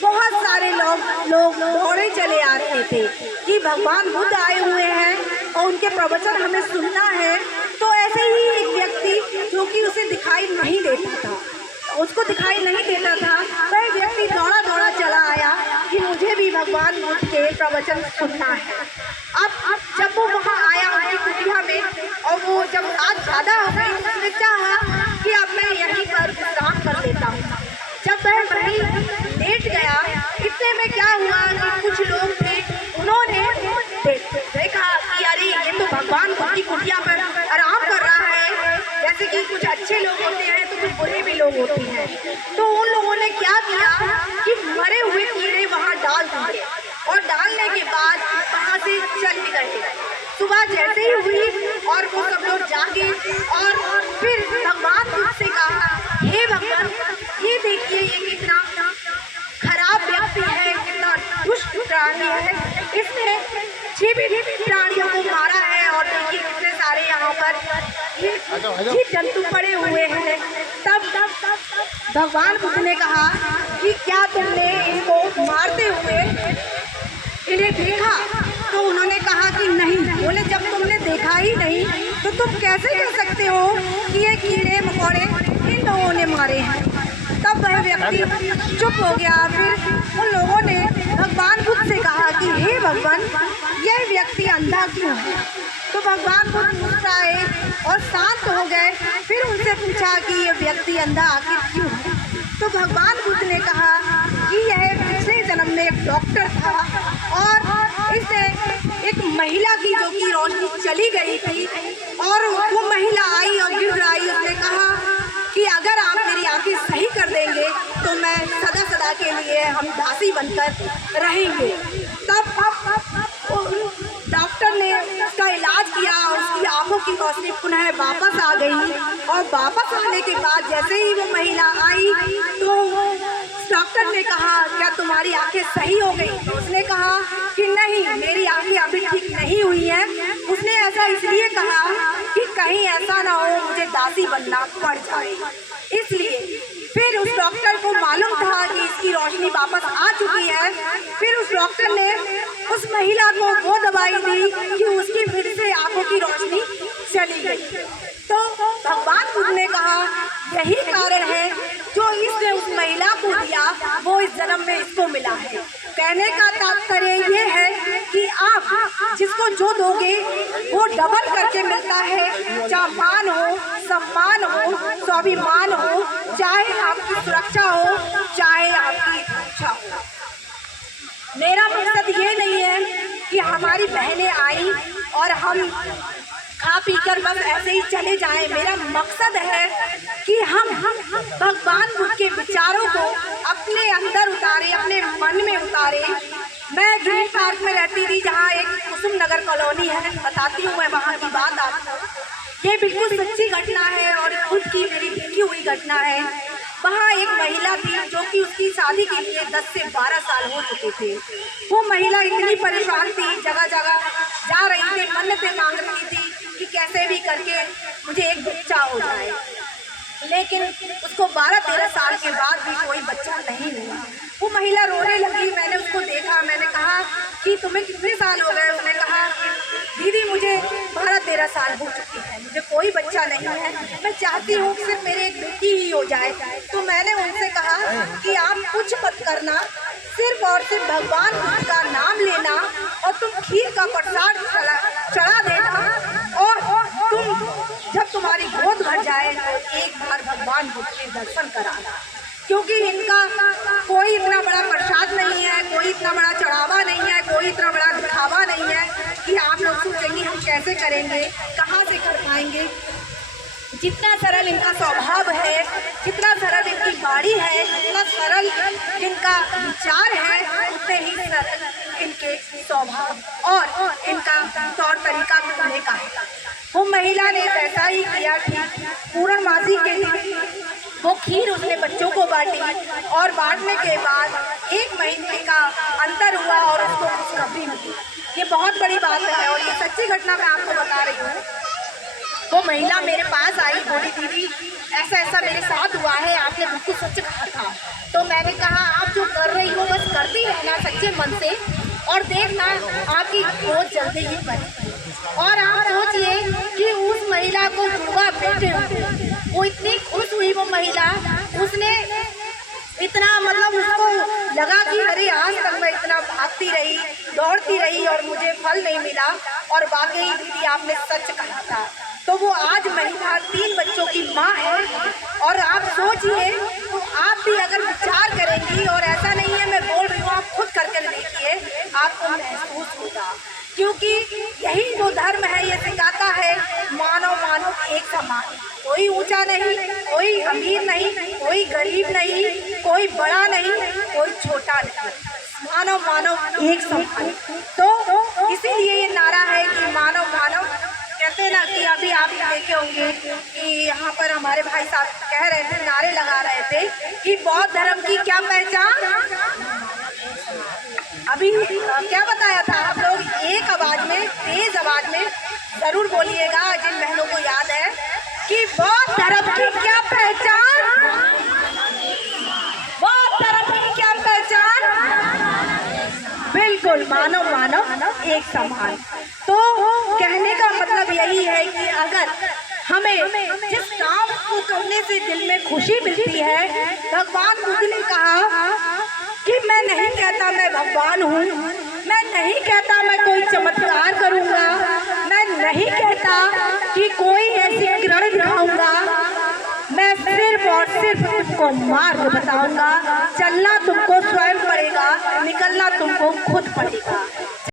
बहुत सारे लोग दौड़े चले आ रहे थे कि भगवान बुद्ध आए हुए हैं और उनके प्रवचन हमें सुनना है। तो ऐसे ही एक व्यक्ति जो कि उसे दिखाई नहीं देता था, उसको दिखाई नहीं देता था, वह व्यक्ति दौड़ा दौड़ा चला आया कि मुझे भी भगवान बुद्ध के प्रवचन सुनना है। अब जब वो वहाँ आया उनकी कुटिया में, और वो जब रात ज़्यादा हो गई, उसने चाहा कि अब मैं यहीं पर विश्राम कर लेता हूँ। जब वह वहीं लेट गया, इतने में क्या हुआ कि कुछ लोग थे, उन्होंने देखा कि अरे ये तो भगवान बुद्ध की कुटिया पर आराम कर रहा है। जैसे कि कुछ अच्छे लोग होते हैं तो कुछ बुरे भी लोग होते हैं। तो उन लोगों ने क्या किया कि मरे हुए कीड़े वहाँ डाल दिए, और डालने के बाद वहाँ से चल गए। सुबह जैसे ही हुई और वो सब लोग जागे, और फिर भगवान बुद्ध से कहा, हे भगवान, ये देखिए ये कितना खराब व्यक्ति है, कितना दुष्ट प्राणी है, इसने जीवित प्राणियों को मारा है, और देखिए कितने सारे यहाँ पर ये जंतु पड़े हुए हैं। तब भगवान बुद्ध ने कहा कि क्या तुमने इनको मारते हुए इन्हें देखा? तो उन्होंने कहा कि नहीं। बोले जब तुमने देखा ही नहीं तो तुम कैसे कह सकते हो कि ये कीड़े मकोड़े इन लोगों ने मारे हैं? तब वह व्यक्ति चुप हो गया। फिर उन लोगों ने भगवान बुद्ध से कहा कि हे भगवान, यह व्यक्ति अंधा क्यों है? तो भगवान बुद्ध मुस्कुराए और शांत हो गए। फिर उनसे पूछा कि ये व्यक्ति अंधा आखिर क्यों है? तो भगवान बुद्ध ने कहा कि यह पिछले जन्म में एक डॉक्टर था, और इसने एक महिला की जो कि रोशनी चली गई थी, और वो महिला आई और गिर आई। उसने कहा कि अगर आप मेरी आंखें सही कर देंगे तो मैं सदा सदा के लिए हम दासी बनकर रहेंगे। तब डॉक्टर ने उसका इलाज किया और उसकी आंखों की रोशनी पुनः वापस आ गई। और वापस आने के बाद जैसे ही वो महिला आई तो डॉक्टर ने कहा, क्या तुम्हारी आंखें सही हो गई? तो उसने कहा कि नहीं, मेरी आंखें अभी ठीक नहीं हुई हैं। उसने ऐसा इसलिए कहा कि कहीं ऐसा ना हो मुझे दासी बनना पड़ जाए, इसलिए। फिर उस डॉक्टर को मालूम था कि इसकी रोशनी वापस आ चुकी है। फिर उस डॉक्टर ने उस महिला को वो दवाई दी कि उसकी फिर से आंखों की रोशनी चली गई। तो भगवान बुद्ध ने कहा, यही कारण है जो इसने उस महिला को दिया वो इस जन्म में इसको मिला है। कहने का तात्पर्य ये है कि आप जिसको जो दोगे वो डबल करके मिलता है, चाहे मान हो, सम्मान हो, स्वाभिमान हो, चाहे आपकी सुरक्षा हो, चाहे आपकी इच्छा हो। मेरा मकसद ये नहीं है कि हमारी बहनें आई और हम खा पी कर बस ऐसे ही चले जाएं। मेरा मकसद है कि हम भगवान बुद्ध के विचारों को अपने अंदर उतारें, अपने मन में उतारें। मैं ग्रीन पार्क में रहती थी, जहाँ एक कुसुम नगर कॉलोनी है, बताती हूँ मैं वहाँ की बात आपको। ये बिल्कुल सच्ची घटना है और खुद की मेरी देखी हुई घटना है। वहाँ एक महिला थी जो कि उसकी शादी के लिए 10 से 12 साल हो चुके थे। वो महिला इतनी परेशान थी, जगह जगह जा रही थी, मन्नतें मांग रही थी कि कैसे भी करके मुझे एक बच्चा हो जाए, लेकिन उसको 12-13 साल के बाद भी कोई बच्चा नहीं हुआ। वो महिला रोने लगी। मैंने उसको देखा, मैंने कहा कि तुम्हें कितने साल हो गए? उसने कहा दीदी मुझे 12-13 साल हो चुकी है, मुझे कोई बच्चा नहीं है, मैं चाहती हूँ कि सिर्फ मेरे एक बेटी ही हो जाए। तो मैंने उनसे कहा कि आप कुछ मत करना, सिर्फ और सिर्फ भगवान बुद्ध का नाम लेना, और तुम खीर का प्रसाद चढ़ा देना, और तुम जब तुम्हारी गोद भर जाए तो एक बार भगवान बुद्ध के दर्शन कराना, क्योंकि इनका कोई इतना बड़ा प्रसाद नहीं है, कोई इतना बड़ा चढ़ावा नहीं है, कोई इतना बड़ा दिखावा नहीं है कि आप लोग सोचेंगे हम कैसे करेंगे, कहाँ से कर पाएंगे। जितना सरल इनका स्वभाव है, जितना सरल इनकी गाड़ी है, जितना सरल इनका विचार है, उतने ही सरल इनके स्वभाव और इनका तौर तरीका करने का है। वो महिला ने वैसा ही किया। ठीक पूर्णमासी के दिन वो खीर उसने बच्चों को बांटी, और बांटने के बाद 1 महीने का अंतर हुआ और उसको खुशखबरी मिली। ये बहुत बड़ी बात है और ये सच्ची घटना मैं आपको बता रही हूँ। वो महिला मेरे पास आई, बोली दीदी ऐसा ऐसा मेरे साथ हुआ है, आपने बिल्कुल सच कहा था। तो मैंने कहा आप जो कर रही हो चलते ही बनी। और आप सोचिए कि उस महिला को जुड़वा बेटे हुए, वो इतनी खुश हुई वो महिला, उसने इतना मतलब उसको लगा कि अरे आज तक मैं इतना भागती रही, दौड़ती रही और मुझे फल नहीं मिला, और वाकई दीदी आपने सच कहा था। तो वो आज महिला 3 बच्चों की माँ है। और आप सोचिए, तो आप भी अगर विचार करेंगी, और ऐसा नहीं है मैं बोल रही हूँ, आप खुद करके देखिए, आपको महसूस होगा। क्योंकि यही जो धर्म है ये सिखाता है मानव मानव एक समान, कोई ऊंचा नहीं, कोई अमीर नहीं, कोई गरीब नहीं, कोई बड़ा नहीं, कोई छोटा नहीं, मानव मानव एक समान। तो इसीलिए ये नारा है कि मानव मानव। कहते ना कि अभी आप देखे होंगे कि यहाँ पर हमारे भाई साहब कह रहे थे, नारे लगा रहे थे कि बौद्ध धर्म की क्या पहचान। अभी क्या बताया था आप लोग, एक आवाज में, तेज आवाज में जरूर बोलिएगा जिन बहनों को याद है कि बौद्ध धर्म की क्या पहचान, बौद्ध धर्म की क्या पहचान, बिल्कुल मानव मानव एक समान। तो कहने का मतलब यही है कि अगर हमें जिस काम को करने से दिल में खुशी मिलती है, भगवान बुद्ध ने कहा कि मैं नहीं कहता मैं भगवान हूँ, मैं नहीं कहता मैं कोई चमत्कार करूँगा, मैं नहीं कहता कि कोई ऐसी किरण दिखाऊंगा, मैं सिर्फ और सिर्फ तुमको मार्ग बताऊंगा। चलना तुमको स्वयं पड़ेगा, निकलना तुमको खुद पड़ेगा।